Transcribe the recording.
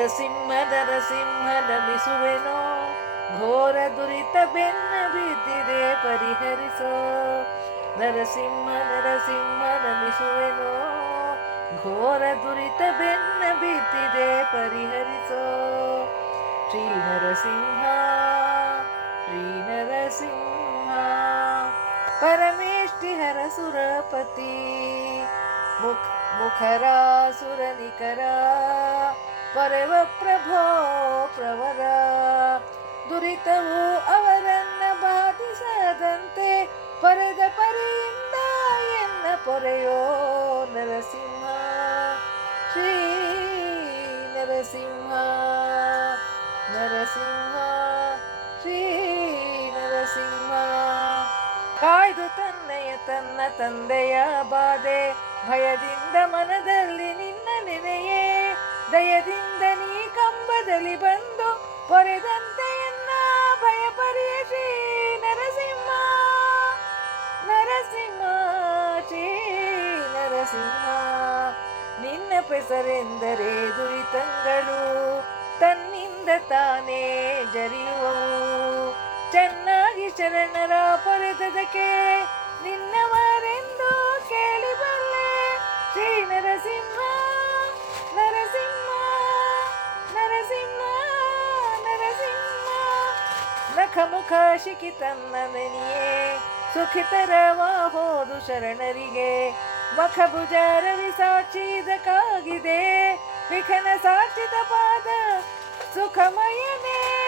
ನರಸಿಂಹ ನರಸಿಂಹ ನಮಿಸುವೆನೋ ಘೋರ ದುರಿತ ಬೆನ್ನ ಬಿದ್ದಿದೆ ಪರಿಹರಿಸೋ. ನರಸಿಂಹ ನರಸಿಂಹ ನಮಿಸುವೆನೋ ಘೋರ ದುರಿತ ಬೆನ್ನ ಬಿದ್ದಿದೆ ಪರಿಹರಿಸೋ. ಶ್ರೀ ನರಸಿಂಹ ಶ್ರೀ ನರಸಿಂಹ ಪರಮೇಷ್ಠಿ ಸುರಪತಿ ಮುಖ ಮುಖರಾಸುರ ನಿಕರ ಪರವ ಪ್ರಭೋ ಪ್ರವರ. ದುರಿತವು ಅವರನ್ನ ಬಾಧಿಸದಂತೆ ಪರದ ಪರಿಯಿಂದ ಎನ್ನ ಪೊರೆಯೋ ನರಸಿಂಹ. ಶ್ರೀ ನರಸಿಂಹ ನರಸಿಂಹ, ಶ್ರೀ ನರಸಿಂಹ. ಕಾಯ್ದು ತನ್ನಯ ತನ್ನ ತಂದೆಯ ಬಾಧೆ, ಭಯದಿಂದ ಮನದಲ್ಲಿ ನಿನ್ನ ಬಂದು ಪೊರೆದಂತೆ ಎನ್ನ ಭಯ ಶ್ರೀ ನರಸಿಂಹ ನರಸಿಂಹ ಶ್ರೀ ನರಸಿಂಹ, ನಿನ್ನ ಪೆಸರೆಂದರೆ ದುರಿತಂಗಳು ತನ್ನಿಂದ ತಾನೇ ಜರಿಯುವವು. ಚೆನ್ನಾಗಿ ಶರಣರ ಪೊರೆದದಕ್ಕೆ ನಿನ್ನವರೆಂದು ಮುಖ ಶಿಖಿ ತನ್ನ ನೆನೆಯೇ ಸುಖಿತರವಾ ಹೋದು ಶರಣರಿಗೆ. ಮಖ ಭುಜ ರವಿ ಸಾಕ್ಷಿದಕ್ಕಾಗಿದೆ ವಿಖನ ಸಾಕ್ಷಿತ ಪಾದ ಸುಖಮಯನೇ.